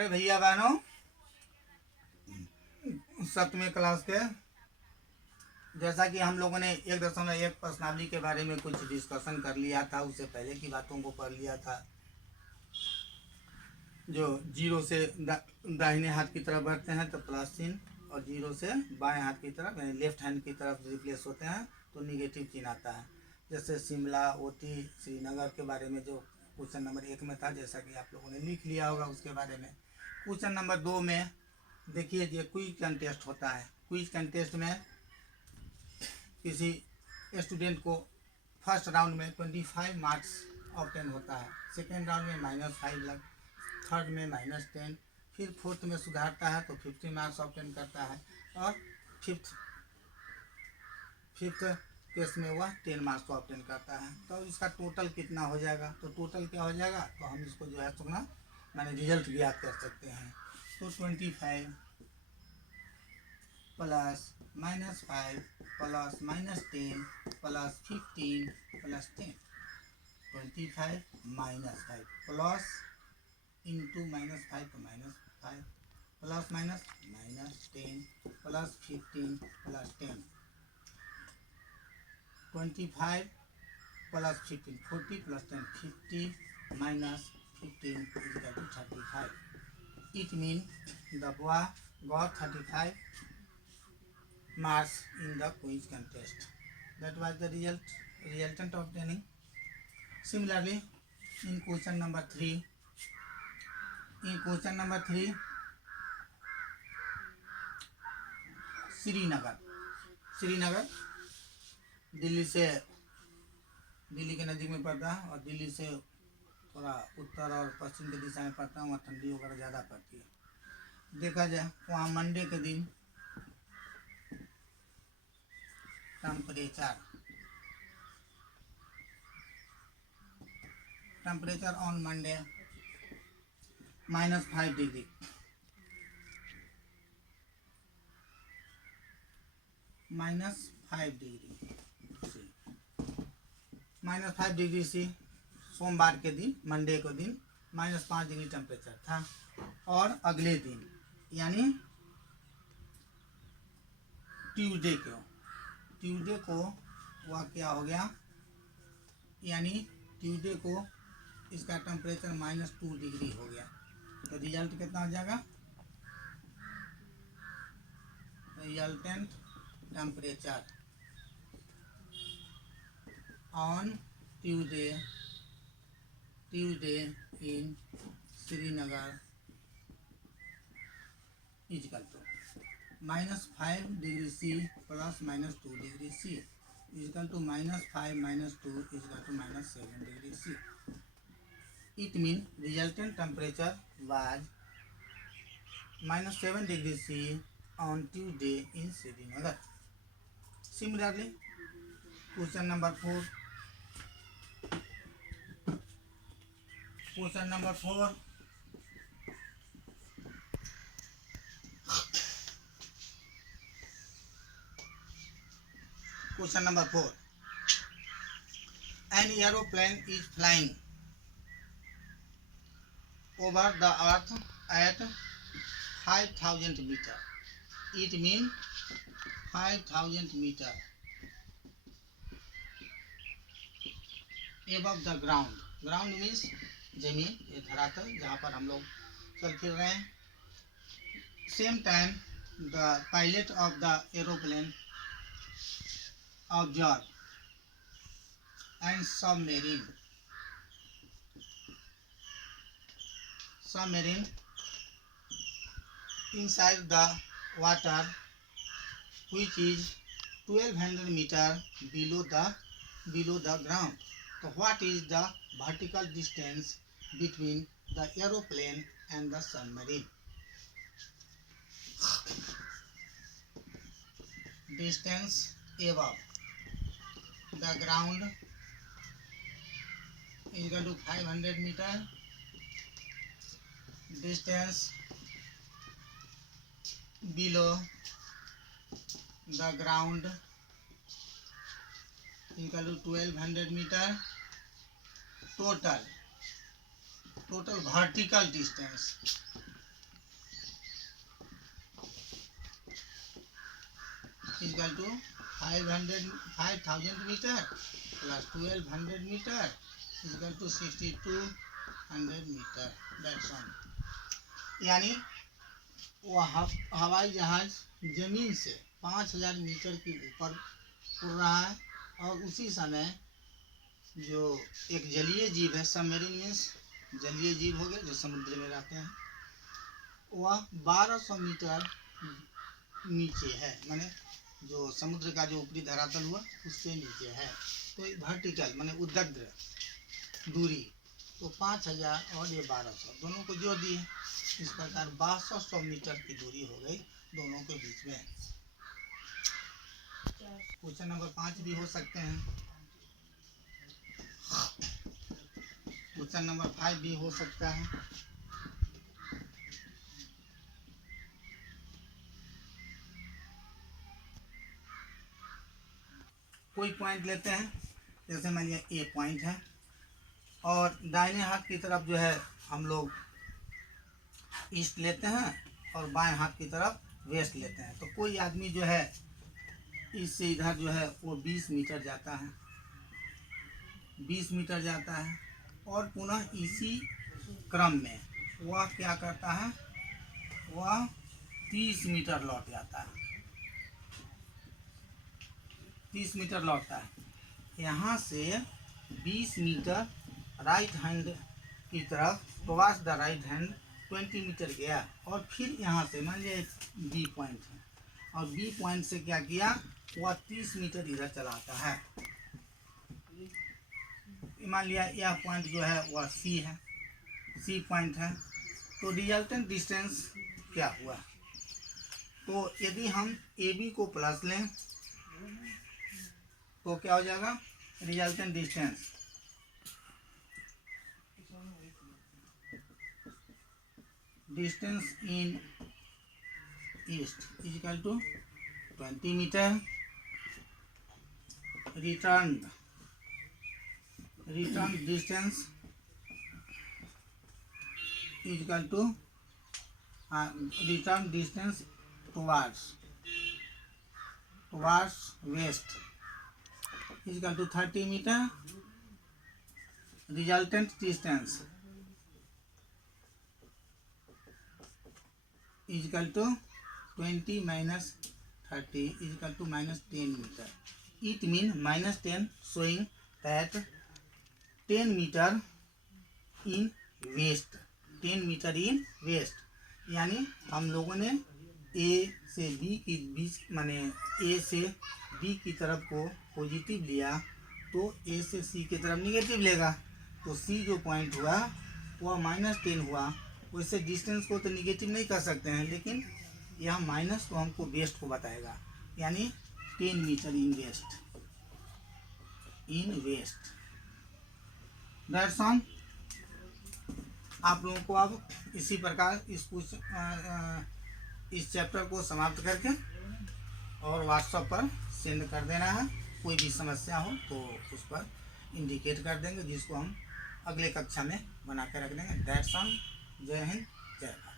अरे भैया बहनों, 7वीं क्लास के जैसा कि हम लोगों ने 1.1 प्रश्नावली के बारे में कुछ डिस्कशन कर लिया था। उससे पहले की बातों को पढ़ लिया था। जो जीरो से दाहिने हाथ की तरफ बढ़ते हैं तो प्लस चिन्ह, और जीरो से बाएं हाथ की तरफ यानी लेफ्ट हैंड की तरफ रिप्लेस होते हैं तो निगेटिव चिन्ह आता है। जैसे शिमला, ओटी, श्रीनगर के बारे में जो क्वेश्चन नंबर 1 में था, जैसा कि आप लोगों ने लिख लिया होगा उसके बारे में। क्वेश्चन नंबर 2 में देखिए, ये क्विज कंटेस्ट होता है। क्विज कंटेस्ट में किसी स्टूडेंट को फर्स्ट राउंड में 25 मार्क्स ऑब्टेन होता है, सेकेंड राउंड में -5 लग, थर्ड में -10, फिर फोर्थ में सुधारता है तो 50 मार्क्स ऑब्टेन करता है, और फिफ्थ केस में वह 10 मार्क्स को ऑब्टेन करता है। तो इसका टोटल कितना हो जाएगा, तो टोटल क्या हो जाएगा, तो हम इसको जो है सुना मैंने रिजल्ट ज्ञात कर सकते हैं। तो 25 plus -5 plus -10 plus 15 plus 10, 25 -5 plus into -5 तो -5 plus -10 plus 15 plus 10, 25 plus 15 40 plus 10 50 minus 15 is equal to 35. It means the boy got 35 marks in the quiz contest. That was the resultant obtaining. Similarly, in question number 3, Srinagar Delhi के नज़दीक में पड़ता है, और दिल्ली से थोड़ा उत्तर और पश्चिम के दिशा में पड़ता है। वहाँ ठंडी वगैरह ज़्यादा पड़ती है। देखा जाए वहाँ मंडे के दिन temperature on Monday -5 degree, -5 degree से सोमवार के दिन, मंडे को दिन -5 डिग्री टेम्परेचर था। और अगले दिन यानी ट्यूसडे को वह क्या हो गया, यानी ट्यूसडे को इसका टेम्परेचर -2 डिग्री हो गया। तो रिजल्ट कितना हो जाएगा, resultant temperature on Tuesday in Srinagar is equal to -5 degree C plus -2 degree C is equal to -5 - 2 is equal to -7 degree C. It means resultant temperature was -7 degree C on Tuesday in Srinagar. Similarly, question number 4. Question number 4. Question number 4. An aeroplane is flying over the earth at 5,000 meter. It means 5,000 meter above the ground. Ground means जमीन, ये धरातल जहाँ पर हम लोग चल फिर रहे हैं. Same time, the pilot of the aeroplane observe and submarine inside the water, which is 1200 meter below the ground. So what is the vertical distance between the aeroplane and the submarine? Distance above the ground is equal to 500 meter. Distance below the ground is equal to 1200 meter. Total vertical distance equal to 5000 metre plus 1200 metre equal to 6200 metre. That's all. यानी वह हवाई जहाज जमीन से 5000 metre के ऊपर उड़ रहा है और उसी समय जो एक जलीय जीव है, सबमरीन मीन्स जलीय जीव हो गए जो समुद्र में रहते हैं, वह 1200 मीटर नीचे है, माने जो समुद्र का जो ऊपरी धरातल हुआ उससे नीचे है। तो वर्टिकल माने उद्दग्ध दूरी तो 5000 और ये 1200 दोनों को जोड़ दिए, इस प्रकार 1200 मीटर की दूरी हो गई दोनों के बीच में। क्वेश्चन नंबर 5 भी हो सकते हैं, क्वेश्चन नंबर 5 भी हो सकता है। कोई पॉइंट लेते हैं, जैसे मान लिया ए पॉइंट है और दाहिने हाथ की तरफ जो है हम लोग ईस्ट लेते हैं और बाएं हाथ की तरफ वेस्ट लेते हैं। तो कोई आदमी जो है इससे इधर जो है वो 20 मीटर जाता है, 20 मीटर जाता है और पुनः इसी क्रम में वह क्या करता है, वह 30 मीटर लौट जाता है, 30 मीटर लौटता है। यहाँ से 20 मीटर राइट हैंड की तरफ towards the right hand 20 metre गया और फिर यहाँ से मान लिया बी पॉइंट है और बी पॉइंट से क्या किया, वह 30 मीटर इधर चलाता है। मान लिया यह पॉइंट जो है वह सी है, सी पॉइंट है। तो रिजल्टेंट डिस्टेंस क्या हुआ, तो यदि हम ए बी को प्लस लें तो क्या हो जाएगा, resultant distance in east is equal to 20 मीटर, return distance is equal to return distance towards west is equal to 30 meter, resultant distance is equal to 20 minus 30 is equal to minus 10 meter. It means minus 10 showing that 10 meter in west, 10 meter in west। यानी हम लोगों ने ए से B की बीच माने ए से B की तरफ को पॉजिटिव लिया तो ए से सी की तरफ निगेटिव लेगा, तो सी जो पॉइंट हुआ वह -10 हुआ। वैसे डिस्टेंस को तो निगेटिव नहीं कर सकते हैं, लेकिन यह माइनस तो हमको वेस्ट को बताएगा, यानी 10 metre in west. That's all. आप लोगों को अब इसी प्रकार इस चैप्टर को समाप्त करके और व्हाट्सएप पर सेंड कर देना है। कोई भी समस्या हो तो उस पर इंडिकेट कर देंगे, जिसको हम अगले कक्षा में बना कर रख देंगे। That's all. जय हिंद, जय भारत।